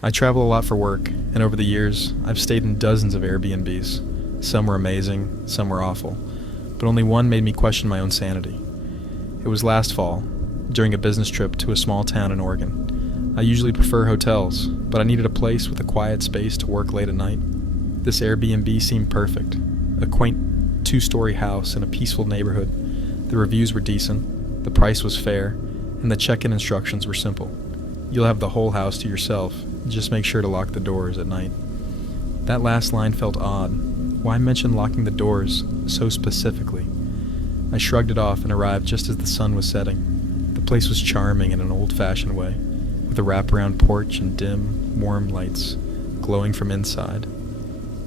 I travel a lot for work, and over the years, I've stayed in dozens of Airbnbs. Some were amazing, some were awful, but only one made me question my own sanity. It was last fall, during a business trip to a small town in Oregon. I usually prefer hotels, but I needed a place with a quiet space to work late at night. This Airbnb seemed perfect. A quaint two-story house in a peaceful neighborhood. The reviews were decent, the price was fair, and the check-in instructions were simple. You'll have the whole house to yourself. Just make sure to lock the doors at night. That last line felt odd. Why mention locking the doors so specifically? I shrugged it off and arrived just as the sun was setting. The place was charming in an old-fashioned way, with a wraparound porch and dim, warm lights glowing from inside.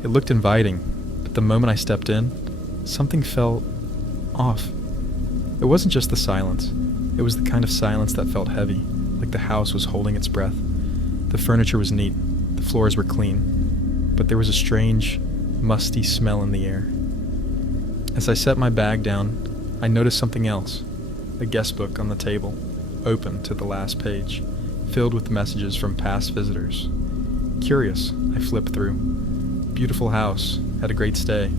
It looked inviting, but the moment I stepped in, something felt off. It wasn't just the silence. It was the kind of silence that felt heavy, like the house was holding its breath. The furniture was neat, the floors were clean, but there was a strange, musty smell in the air. As I set my bag down, I noticed something else. A guest book on the table, open to the last page, filled with messages from past visitors. Curious, I flipped through. Beautiful house, had a great stay.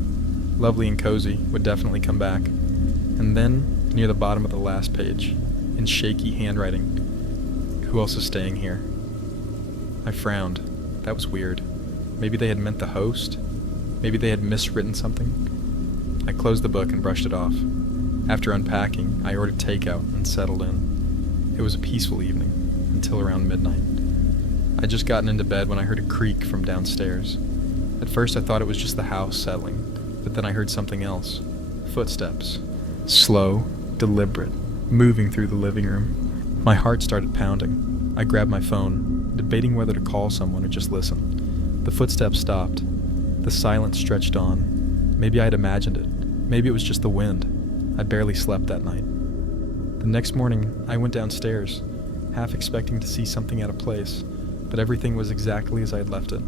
Lovely and cozy, would definitely come back. And then, near the bottom of the last page, in shaky handwriting, who else is staying here? I frowned. That was weird. Maybe they had meant the host? Maybe they had miswritten something? I closed the book and brushed it off. After unpacking, I ordered takeout and settled in. It was a peaceful evening, until around midnight. I'd just gotten into bed when I heard a creak from downstairs. At first I thought it was just the house settling, but then I heard something else. Footsteps. Slow, deliberate, moving through the living room. My heart started pounding. I grabbed my phone, debating whether to call someone or just listen. The footsteps stopped. The silence stretched on. Maybe I had imagined it. Maybe it was just the wind. I barely slept that night. The next morning, I went downstairs, half expecting to see something out of place, but everything was exactly as I had left it.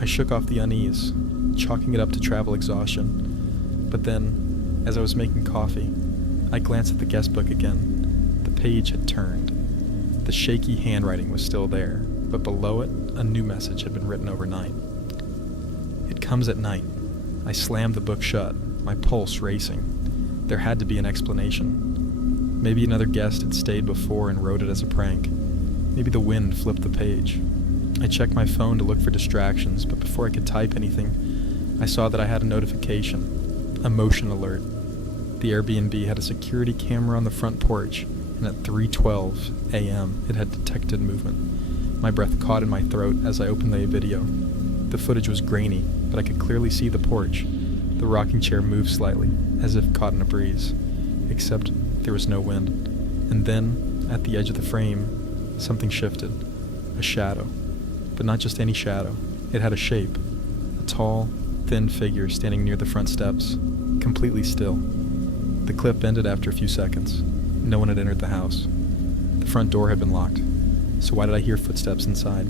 I shook off the unease, chalking it up to travel exhaustion. But then, as I was making coffee, I glanced at the guest book again. The page had turned. The shaky handwriting was still there, but below it, a new message had been written overnight. It comes at night. I slammed the book shut, my pulse racing. There had to be an explanation. Maybe another guest had stayed before and wrote it as a prank. Maybe the wind flipped the page. I checked my phone to look for distractions, but before I could type anything, I saw that I had a notification. A motion alert. The Airbnb had a security camera on the front porch, and at 3:12 a.m. it had detected movement. My breath caught in my throat as I opened the video. The footage was grainy, but I could clearly see the porch. The rocking chair moved slightly, as if caught in a breeze, except there was no wind. And then, at the edge of the frame, something shifted. A shadow. But not just any shadow. It had a shape. A tall, thin figure standing near the front steps, completely still. The clip ended after a few seconds. No one had entered the house. The front door had been locked. So why did I hear footsteps inside?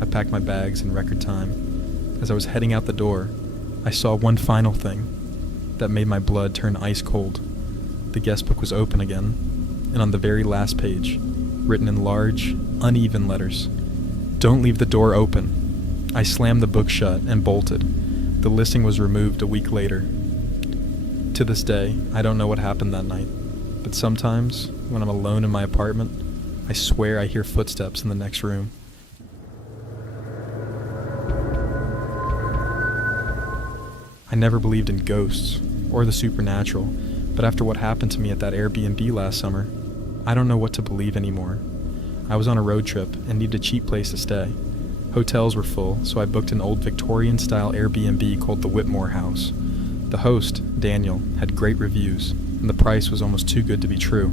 I packed my bags in record time. As I was heading out the door, I saw one final thing that made my blood turn ice cold. The guest book was open again, and on the very last page, written in large, uneven letters, "Don't leave the door open." I slammed the book shut and bolted. The listing was removed a week later. To this day, I don't know what happened that night, but sometimes, when I'm alone in my apartment, I swear I hear footsteps in the next room. I never believed in ghosts or the supernatural, but after what happened to me at that Airbnb last summer, I don't know what to believe anymore. I was on a road trip and needed a cheap place to stay. Hotels were full, so I booked an old Victorian-style Airbnb called the Whitmore House. The host, Daniel, had great reviews, and the price was almost too good to be true.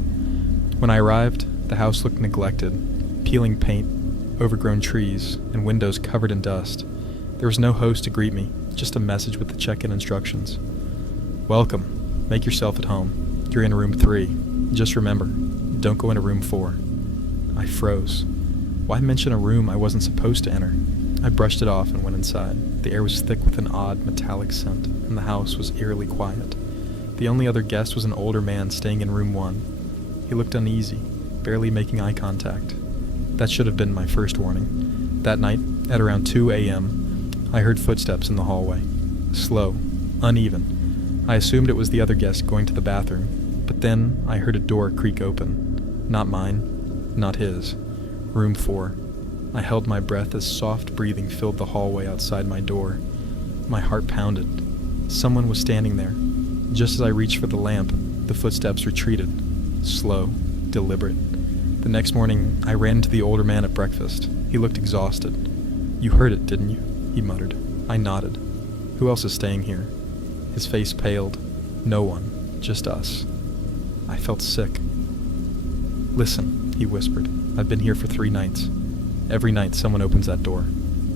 When I arrived, the house looked neglected, peeling paint, overgrown trees, and windows covered in dust. There was no host to greet me, just a message with the check-in instructions. "Welcome. Make yourself at home. You're in room 3. Just remember, don't go into room 4. I froze. Why mention a room I wasn't supposed to enter? I brushed it off and went inside. The air was thick with an odd, metallic scent, and the house was eerily quiet. The only other guest was an older man staying in room 1. He looked uneasy, barely making eye contact. That should have been my first warning. That night, at around 2 a.m., I heard footsteps in the hallway. Slow, uneven. I assumed it was the other guest going to the bathroom, but then I heard a door creak open. Not mine, not his. Room 4. I held my breath as soft breathing filled the hallway outside my door. My heart pounded. Someone was standing there. Just as I reached for the lamp, the footsteps retreated. Slow, deliberate. The next morning, I ran into the older man at breakfast. He looked exhausted. "You heard it, didn't you?" he muttered. I nodded. "Who else is staying here?" His face paled. "No one, just us." I felt sick. "Listen," he whispered. "I've been here for 3 nights. Every night someone opens that door,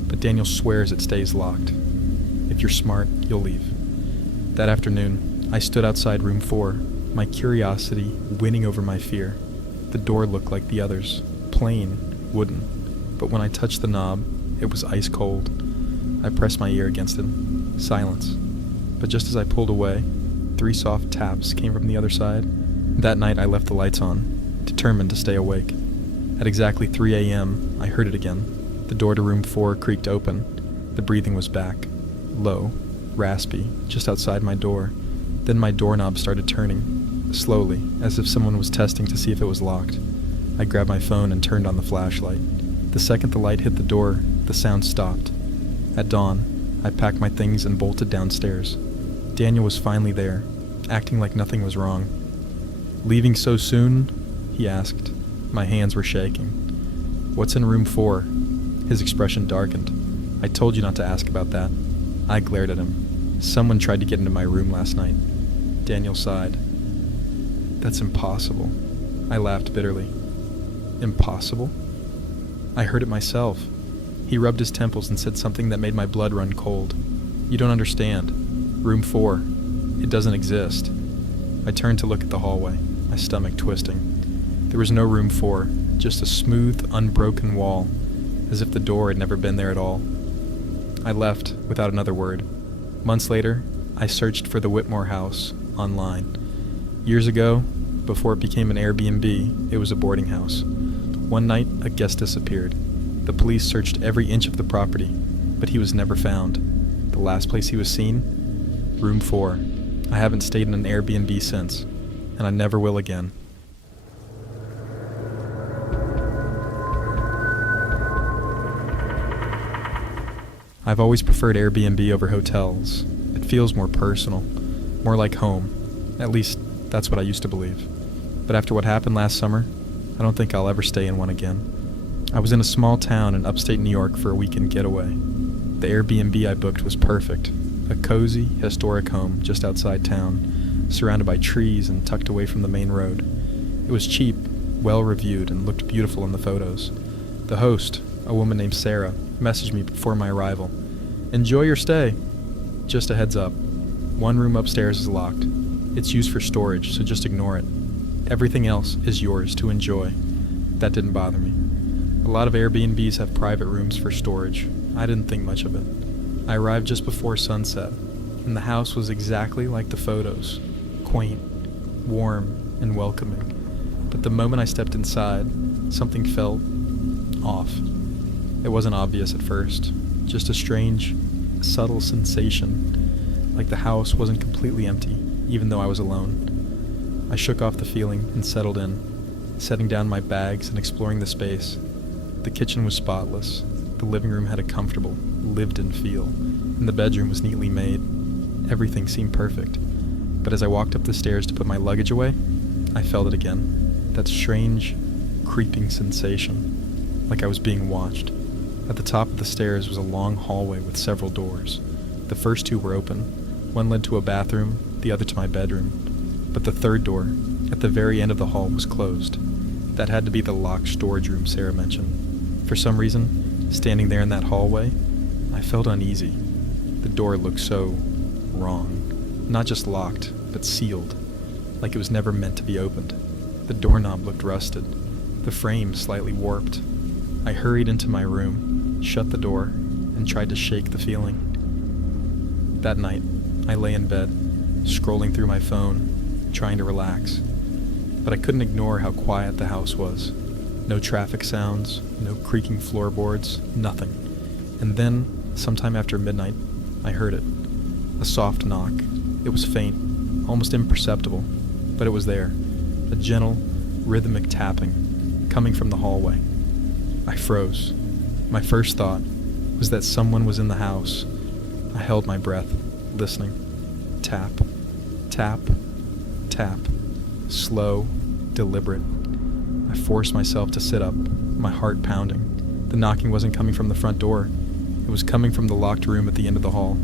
but Daniel swears it stays locked. If you're smart, you'll leave." That afternoon, I stood outside room 4, my curiosity winning over my fear. The door looked like the others, plain, wooden, but when I touched the knob, it was ice cold. I pressed my ear against it. Silence. But just as I pulled away, 3 soft taps came from the other side. That night I left the lights on, determined to stay awake. At exactly 3 a.m., I heard it again. The door to room 4 creaked open. The breathing was back. Low, raspy, just outside my door. Then my doorknob started turning, slowly, as if someone was testing to see if it was locked. I grabbed my phone and turned on the flashlight. The second the light hit the door, the sound stopped. At dawn, I packed my things and bolted downstairs. Daniel was finally there, acting like nothing was wrong. "Leaving so soon?" he asked. My hands were shaking. "What's in room 4? His expression darkened. "I told you not to ask about that." I glared at him. "Someone tried to get into my room last night." Daniel sighed. "That's impossible." I laughed bitterly. "Impossible?" I heard it myself. He rubbed his temples and said something that made my blood run cold. "You don't understand. Room 4. It doesn't exist." I turned to look at the hallway, my stomach twisting. There was no room 4, just a smooth, unbroken wall, as if the door had never been there at all. I left without another word. Months later, I searched for the Whitmore house online. Years ago, before it became an Airbnb, it was a boarding house. One night, a guest disappeared. The police searched every inch of the property, but he was never found. The last place he was seen? Room 4. I haven't stayed in an Airbnb since, and I never will again. I've always preferred Airbnb over hotels. It feels more personal, more like home. At least, that's what I used to believe. But after what happened last summer, I don't think I'll ever stay in one again. I was in a small town in upstate New York for a weekend getaway. The Airbnb I booked was perfect. A cozy, historic home just outside town, surrounded by trees and tucked away from the main road. It was cheap, well-reviewed, and looked beautiful in the photos. The host, a woman named Sarah, messaged me before my arrival. "Enjoy your stay." Just a heads up. One room upstairs is locked. It's used for storage, so just ignore it. Everything else is yours to enjoy. That didn't bother me. A lot of Airbnbs have private rooms for storage. I didn't think much of it. I arrived just before sunset, and the house was exactly like the photos. Quaint, warm, and welcoming. But the moment I stepped inside, something felt off. It wasn't obvious at first, just a strange, subtle sensation, like the house wasn't completely empty, even though I was alone. I shook off the feeling and settled in, setting down my bags and exploring the space. The kitchen was spotless, the living room had a comfortable, lived-in feel, and the bedroom was neatly made. Everything seemed perfect. But as I walked up the stairs to put my luggage away, I felt it again, that strange, creeping sensation, like I was being watched. At the top of the stairs was a long hallway with several doors. The first 2 were open. One led to a bathroom, the other to my bedroom. But the third door, at the very end of the hall, was closed. That had to be the locked storage room Sarah mentioned. For some reason, standing there in that hallway, I felt uneasy. The door looked so wrong. Not just locked, but sealed, like it was never meant to be opened. The doorknob looked rusted, the frame slightly warped. I hurried into my room, shut the door, and tried to shake the feeling. That night, I lay in bed, scrolling through my phone, trying to relax. But I couldn't ignore how quiet the house was. No traffic sounds, no creaking floorboards, nothing. And then, sometime after midnight, I heard it. A soft knock. It was faint, almost imperceptible, but it was there. A gentle, rhythmic tapping, coming from the hallway. I froze. My first thought was that someone was in the house. I held my breath, listening. Tap, tap, tap. Slow, deliberate. I forced myself to sit up, my heart pounding. The knocking wasn't coming from the front door. It was coming from the locked room at the end of the hall.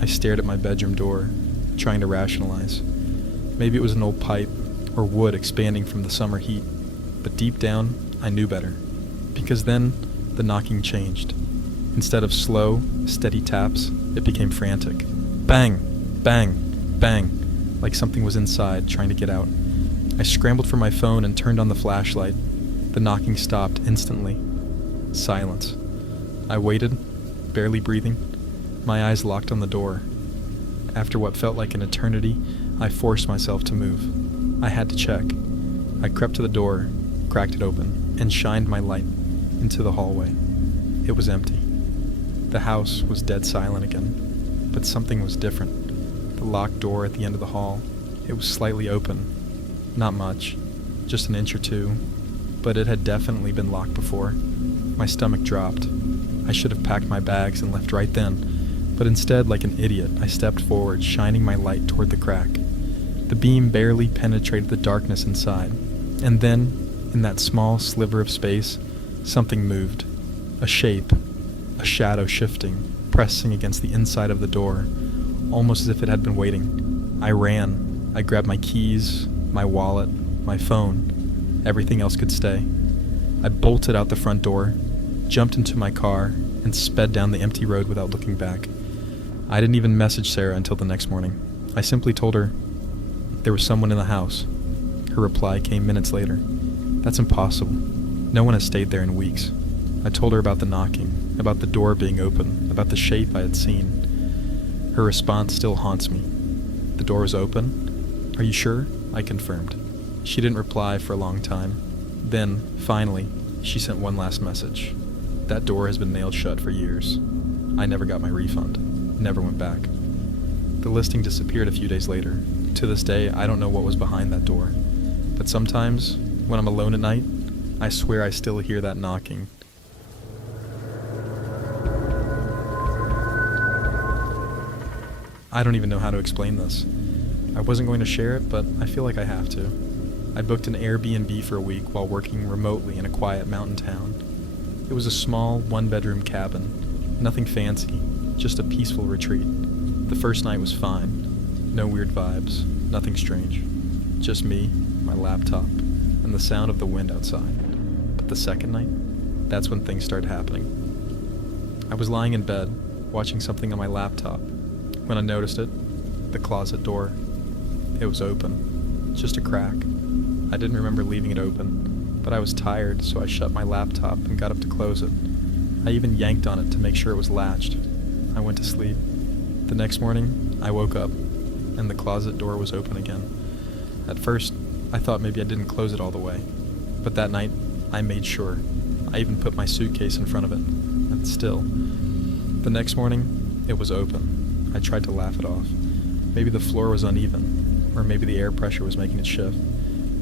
I stared at my bedroom door, trying to rationalize. Maybe it was an old pipe, or wood expanding from the summer heat. But deep down, I knew better. Because then, the knocking changed. Instead of slow, steady taps, it became frantic. Bang! Bang! Bang! Like something was inside, trying to get out. I scrambled for my phone and turned on the flashlight. The knocking stopped instantly. Silence. I waited, barely breathing, my eyes locked on the door. After what felt like an eternity, I forced myself to move. I had to check. I crept to the door, cracked it open, and shined my light into the hallway. It was empty. The house was dead silent again, but something was different. The locked door at the end of the hall, it was slightly open. Not much, just an inch or two, but it had definitely been locked before. My stomach dropped. I should have packed my bags and left right then, but instead, like an idiot, I stepped forward, shining my light toward the crack. The beam barely penetrated the darkness inside, and then, in that small sliver of space, something moved. A shape, a shadow shifting, pressing against the inside of the door, almost as if it had been waiting. I ran. I grabbed my keys, my wallet, my phone. Everything else could stay. I bolted out the front door, jumped into my car, and sped down the empty road without looking back. I didn't even message Sarah until the next morning. I simply told her there was someone in the house. Her reply came minutes later. That's impossible. No one has stayed there in weeks. I told her about the knocking, about the door being open, about the shape I had seen. Her response still haunts me. The door was open? Are you sure? I confirmed. She didn't reply for a long time. Then, finally, she sent one last message. That door has been nailed shut for years. I never got my refund. Never went back. The listing disappeared a few days later. To this day, I don't know what was behind that door. But sometimes, when I'm alone at night, I swear I still hear that knocking. I don't even know how to explain this. I wasn't going to share it, but I feel like I have to. I booked an Airbnb for a week while working remotely in a quiet mountain town. It was a small, one-bedroom cabin. Nothing fancy, just a peaceful retreat. The first night was fine. No weird vibes, nothing strange. Just me, my laptop, and the sound of the wind outside. But the second night, that's when things started happening. I was lying in bed, watching something on my laptop, when I noticed it, the closet door. It was open, just a crack. I didn't remember leaving it open, but I was tired, so I shut my laptop and got up to close it. I even yanked on it to make sure it was latched. I went to sleep. The next morning, I woke up, and the closet door was open again. At first, I thought maybe I didn't close it all the way, but that night, I made sure. I even put my suitcase in front of it, and still. The next morning, it was open. I tried to laugh it off. Maybe the floor was uneven, or maybe the air pressure was making it shift.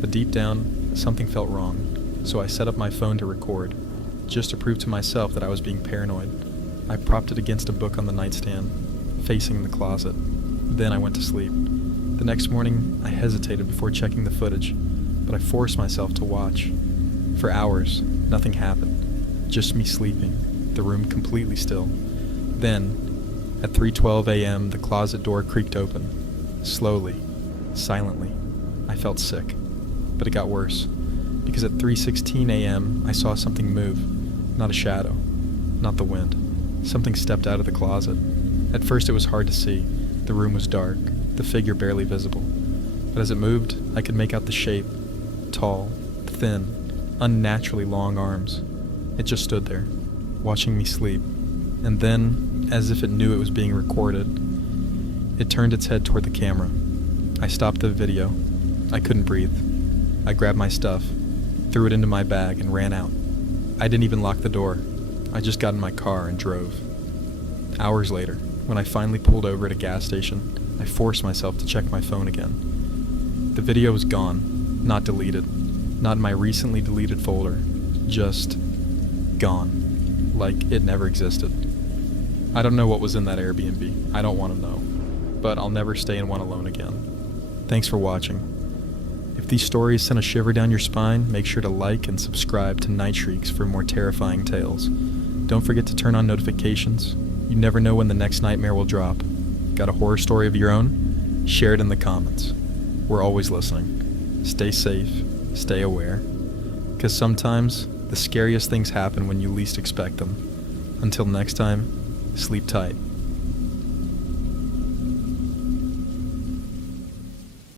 But deep down, something felt wrong, so I set up my phone to record, just to prove to myself that I was being paranoid. I propped it against a book on the nightstand, facing the closet. Then I went to sleep. The next morning, I hesitated before checking the footage, but I forced myself to watch. For hours, nothing happened, just me sleeping, the room completely still. Then, at 3:12 a.m., the closet door creaked open. Slowly, silently. I felt sick. But it got worse, because at 3:16 a.m., I saw something move. Not a shadow, not the wind. Something stepped out of the closet. At first it was hard to see. The room was dark, the figure barely visible. But as it moved, I could make out the shape. Tall, thin, unnaturally long arms. It just stood there, watching me sleep. And then, as if it knew it was being recorded, it turned its head toward the camera. I stopped the video. I couldn't breathe. I grabbed my stuff, threw it into my bag, and ran out. I didn't even lock the door. I just got in my car and drove. Hours later, when I finally pulled over at a gas station, I forced myself to check my phone again. The video was gone, not deleted, not in my recently deleted folder, just gone, like it never existed. I don't know what was in that Airbnb. I don't want to know, but I'll never stay in one alone again. Thanks for watching. If these stories sent a shiver down your spine, make sure to like and subscribe to Night Shrieks for more terrifying tales. Don't forget to turn on notifications. You never know when the next nightmare will drop. Got a horror story of your own? Share it in the comments. We're always listening. Stay safe, stay aware, because sometimes the scariest things happen when you least expect them. Until next time, sleep tight.